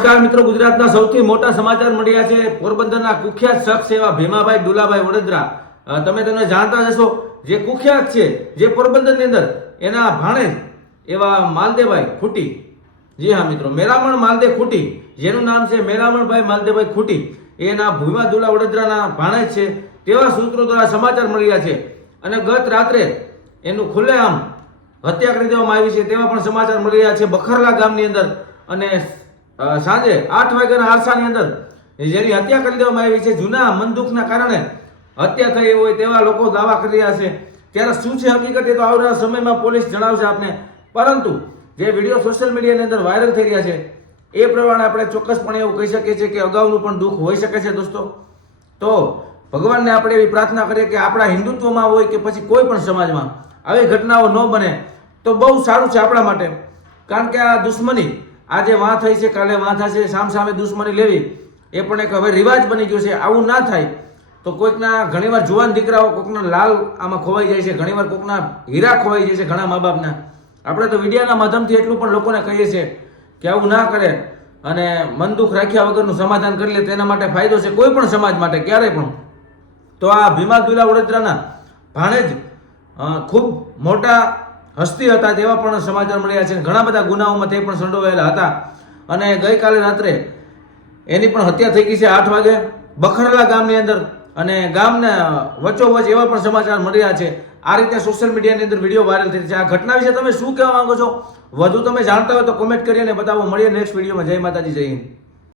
નમસ્કાર મિત્રો, ગુજરાતના સૌથી મોટા સમાચાર મળ્યા છે. પોરબંદરના કુખ્યાત શખ્સ એવા ભીમાભાઈ ડુલાભાઈ વડોદરા, તમે તેને જાણતા હશો, જે કુખ્યાત છે, જે પોરબંદરની અંદર એના ભાણેજ એવા માલદેભાઈ ખૂટી. જી હા મિત્રો, મેરામણ માલદેવ ખૂટી, જેનું નામ છે મેરામણભાઈ માલદેભાઈ ખૂટી, એના ભીમા ડુલા વડોદરાના ભાણેજ છે તેવા સૂત્રો દ્વારા સમાચાર મળ્યા છે. અને ગત રાત્રે એનું ખુલ્લેઆમ હત્યા કરી દેવામાં આવી છે તેવા પણ સમાચાર મળી રહ્યા છે બખરલા ગામની અંદર. અને સાંજે 8 વાગ્યાના આરસાની અંદર જેની હત્યા કરી દેવામાં આવી છે, જૂના મનદુખના કારણે હત્યા થઈ હોય તેવા લોકો દાવા કરી રહ્યા છે. ત્યારે શું છે હકીકત એ તો આવનારા સમયમાં પોલીસ જણાવશે આપને. પરંતુ જે વિડીયો સોશિયલ મીડિયાની અંદર વાયરલ થઈ રહ્યા છે એ પ્રમાણે આપણે ચોક્કસપણે એવું કહી શકીએ છીએ કે અગાઉનું પણ દુઃખ હોઈ શકે છે દોસ્તો. તો ભગવાનને આપણે એવી પ્રાર્થના કરીએ કે આપણા હિન્દુત્વમાં હોય કે પછી કોઈ પણ સમાજમાં આવી ઘટનાઓ ન બને તો બહુ સારું છે આપણા માટે. કારણ કે આ દુશ્મની આજે વાં થઈ છે, કાલે વાં થશે, સામસામે દુશ્મની લેવી એ પણ એક હવે રિવાજ બની ગયો છે. આવું ના થાય તો કોઈકના ઘણીવાર જુવાન દીકરાઓ કોઈકના લાલ આમાં ખોવાઈ જાય છે, ઘણીવાર કોઈકના હીરા ખોવાઈ જાય છે ઘણા મા બાપના. આપણે તો વિડીયોના માધ્યમથી એટલું પણ લોકોને કહીએ છીએ કે આવું ના કરે અને મન દુઃખ રાખ્યા વગરનું સમાધાન કરી લે, તેના માટે ફાયદો છે કોઈ પણ સમાજ માટે ક્યારેય પણ. તો આ ભીમા ડુલા વડોદરાના ભાણેજ ખૂબ મોટા હસ્તી હતા તેવા પણ સમાચાર મળ્યા છે. ઘણા બધા ગુનાઓમાં તે પણ સંડોવાયેલા હતા. અને ગઈકાલે રાત્રે એની પણ હત્યા થઈ ગઈ છે 8 વાગે બખરલા ગામની અંદર. અને ગામના વચ્ચોવચ એવા પણ સમાચાર મળ્યા છે. આ રીતે સોશિયલ મીડિયાની અંદર વિડીયો વાયરલ થઈ છે. આ ઘટના વિશે તમે શું કહેવા માંગો છો? વધુ તમે જાણતા હોય તો કોમેન્ટ કરીને બતાવો. મળીએ નેક્સ્ટ વિડીયોમાં. જય માતાજી, જય હિન્દ.